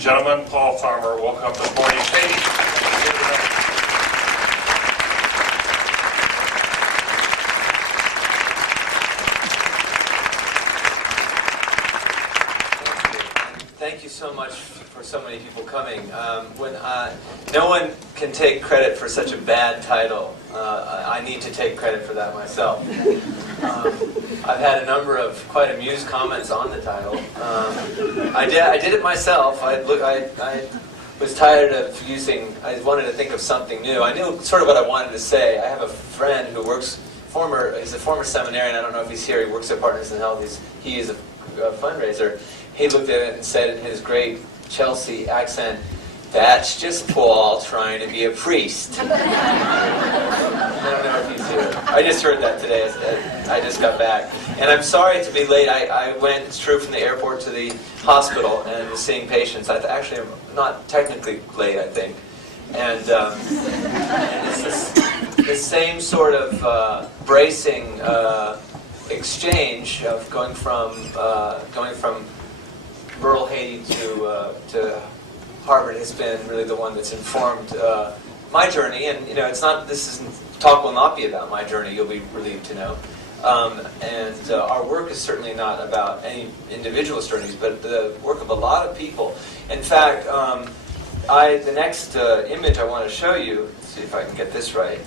and gentlemen, Paul Farmer, welcome up to the podium. Katie. Thank you so much for so many people coming. No one can take credit for such a bad title. I need to take credit for that myself. I've had a number of quite amused comments on the title. I did it myself. I was tired of using. I wanted to think of something new. I knew sort of what I wanted to say. I have a friend who works. He's a former seminarian. I don't know if he's here. He works at Partners in Health. He is a fundraiser. He looked at it and said in his great Chelsea accent, "That's just Paul trying to be a priest." I don't know if he's here. I just heard that today. I just got back. And I'm sorry to be late. I went, it's true, from the airport to the hospital and was seeing patients. Actually, I'm not technically late, I think. And it's the same sort of bracing exchange of going from rural Haiti to Harvard has been really the one that's informed my journey. And talk will not be about my journey. You'll be relieved to know. Our work is certainly not about any individual's journeys, but the work of a lot of people. In fact, the next image I want to show you. Let's see if I can get this right.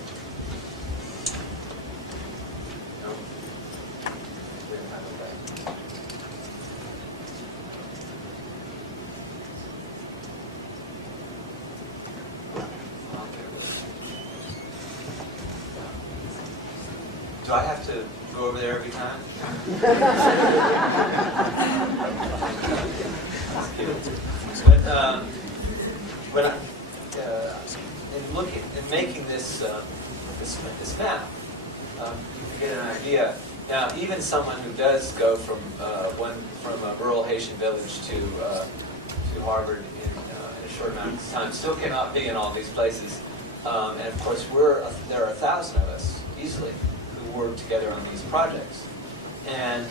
Do I have to go over there every time? But in making this map, you get an idea. Now, even someone who does go from a rural Haitian village to Harvard in a short amount of time still cannot be in all these places. And of course, there are 1,000 of us easily work together on these projects, and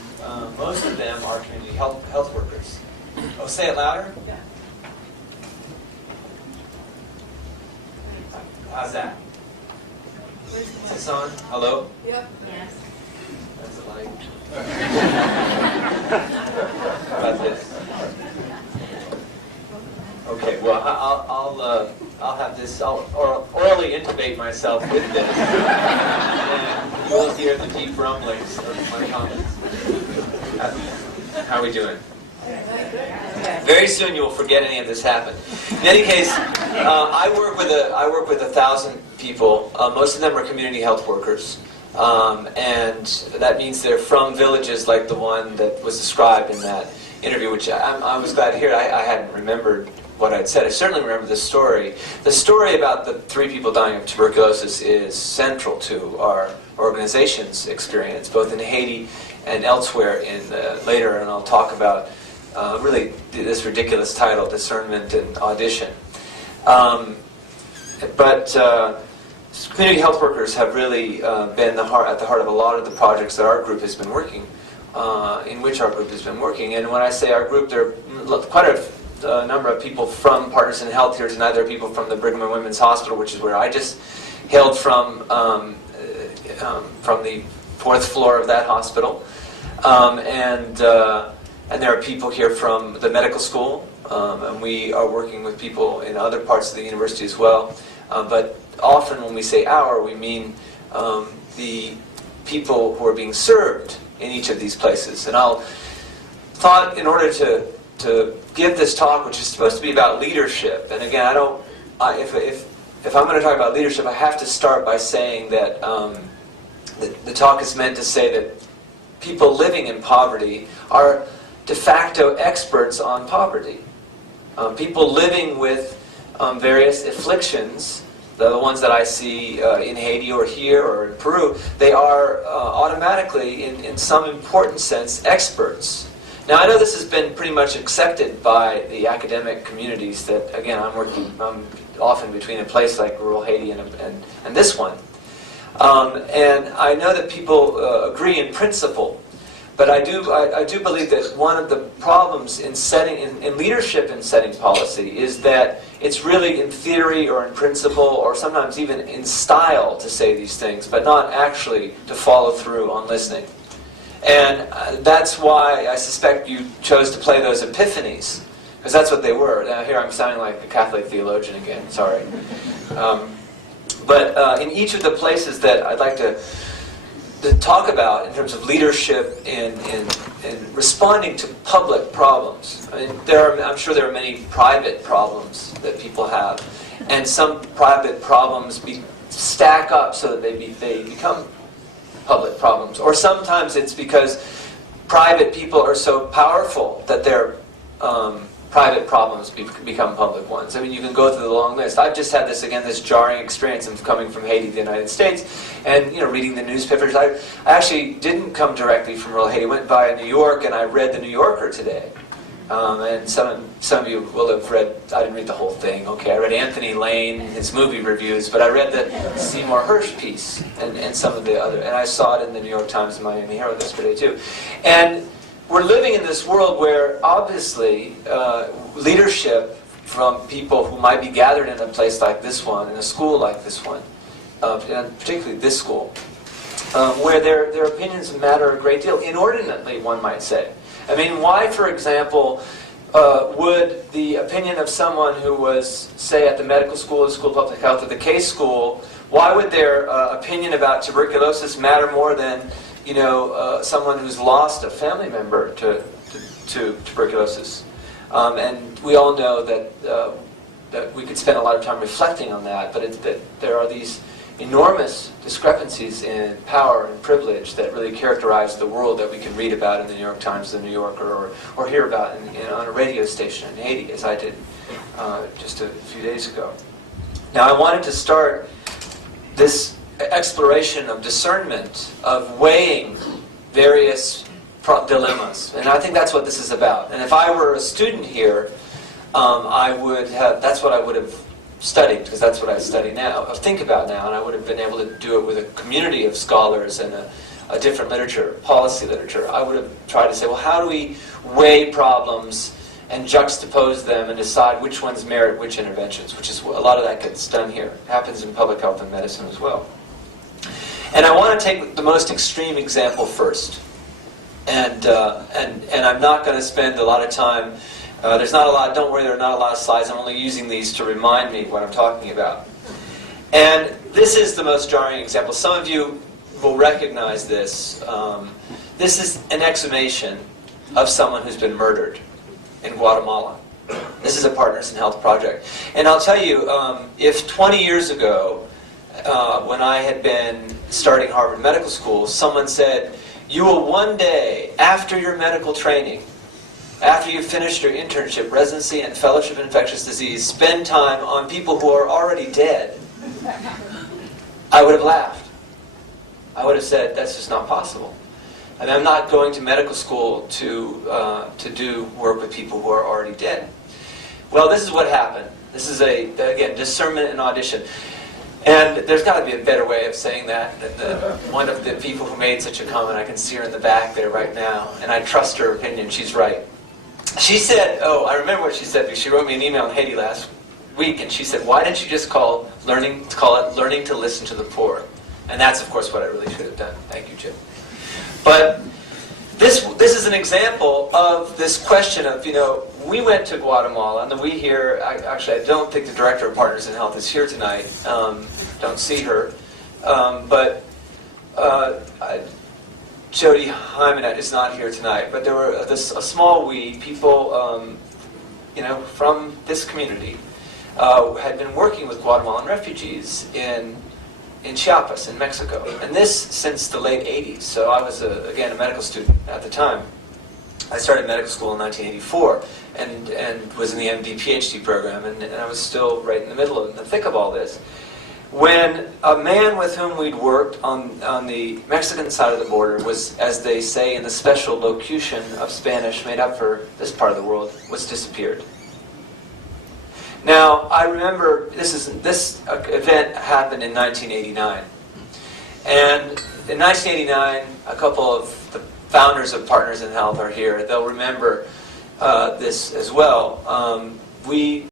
most of them are community health workers. Oh, say it louder. Yeah. How's that? Is this on? Hello? Yep. Yes. That's a light. How about this? Okay. Well, I'll have this. I'll orally intubate myself with this. And you will hear the deep rumblings of my comments. How are we doing? Very soon you will forget any of this happened. In any case, I work with 1,000 people. Most of them are community health workers, and that means they're from villages like the one that was described in that interview, which I was glad to hear. I hadn't remembered what I'd said. I certainly remember the story. The story about the 3 people dying of tuberculosis is central to our organization's experience, both in Haiti and elsewhere later, and I'll talk about really this ridiculous title, Discernment and Audition. But community health workers have really been at the heart of a lot of the projects that our group has been working, in which our group has been working. And when I say our group, there are quite a number of people from Partners in Health here tonight. There are people from the Brigham and Women's Hospital, which is where I just hailed from the 4th floor of that hospital. And there are people here from the medical school, and we are working with people in other parts of the university as well. But often when we say our, we mean the people who are being served in each of these places. And thought in order to give this talk, which is supposed to be about leadership, and again, if I'm going to talk about leadership, I have to start by saying that the talk is meant to say that people living in poverty are de facto experts on poverty. People living with various afflictions, the ones that I see in Haiti or here or in Peru, they are automatically, in some important sense, experts. Now, I know this has been pretty much accepted by the academic communities that, again, I'm often between a place like rural Haiti and this one. And I know that people agree in principle, But I do believe that one of the problems in leadership in setting policy is that it's really in theory or in principle or sometimes even in style to say these things, but not actually to follow through on listening. And that's why I suspect you chose to play those epiphanies, because that's what they were. Now here I'm sounding like a Catholic theologian again, sorry. But in each of the places that I'd like to talk about in terms of leadership in responding to public problems. I mean, I'm sure there are many private problems that people have, and some private problems stack up so that they become public problems. Or sometimes it's because private people are so powerful that their private problems become public ones. I mean, you can go through the long list. I've just had this jarring experience of coming from Haiti to the United States and, reading the newspapers. I actually didn't come directly from rural Haiti. I went by New York and I read the New Yorker today. And some of you will have read, I didn't read the whole thing, okay, I read Anthony Lane, his movie reviews, but I read the Seymour Hersh piece and some of the other, and I saw it in the New York Times and Miami Herald yesterday too. And we're living in this world where obviously leadership from people who might be gathered in a place like this one, in a school like this one, and particularly this school, where their opinions matter a great deal, inordinately, one might say. I mean, why, for example, would the opinion of someone who was, say, at the medical school, the School of Public Health, or the Case School, why would their opinion about tuberculosis matter more than, someone who's lost a family member to tuberculosis? And we all know that we could spend a lot of time reflecting on that, but that there are these enormous discrepancies in power and privilege that really characterize the world that we can read about in the New York Times, the New Yorker, or hear about on a radio station in Haiti, as I did just a few days ago. Now, I wanted to start this exploration of discernment, of weighing various dilemmas, and I think that's what this is about. And if I were a student here, that's what I would have studied, because that's what I study now, think about now, and I would have been able to do it with a community of scholars and a different literature, policy literature. I would have tried to say, well, how do we weigh problems and juxtapose them and decide which ones merit which interventions, which is a lot of that gets done here. It happens in public health and medicine as well. And I want to take the most extreme example first. And I'm not going to spend a lot of time. There's not a lot. Don't worry, there are not a lot of slides. I'm only using these to remind me what I'm talking about. And this is the most jarring example. Some of you will recognize this. This is an exhumation of someone who's been murdered in Guatemala. This is a Partners in Health project. And I'll tell you, if 20 years ago, when I had been starting Harvard Medical School, someone said, you will one day, after your medical training, after you've finished your internship, residency, and fellowship in infectious disease, spend time on people who are already dead, I would have laughed. I would have said, that's just not possible. I mean, I'm not going to medical school to do work with people who are already dead. Well, this is what happened. This is, again, discernment and audition. And there's got to be a better way of saying that than one of the people who made such a comment. I can see her in the back there right now, and I trust her opinion. She's right. She said, I remember what she said, because she wrote me an email in Haiti last week, and she said, why didn't you just call it learning to listen to the poor? And that's, of course, what I really should have done. Thank you, Jim. But this is an example of this question of, we went to Guatemala, and the we here, actually, I don't think the director of Partners in Health is here tonight. Don't see her. But Jody Hymanet is not here tonight. But there were a small people, from this community had been working with Guatemalan refugees in Chiapas, in Mexico. And this since the late 80s. So I was, again, a medical student at the time. I started medical school in 1984 and was in the MD PhD program, and I was still right in the middle of the thick of all this. When a man with whom we'd worked on the Mexican side of the border was, as they say in the special locution of Spanish made up for this part of the world, was disappeared. Now, I remember this event happened in 1989. And in 1989, a couple of the founders of Partners in Health are here. They'll remember this as well. We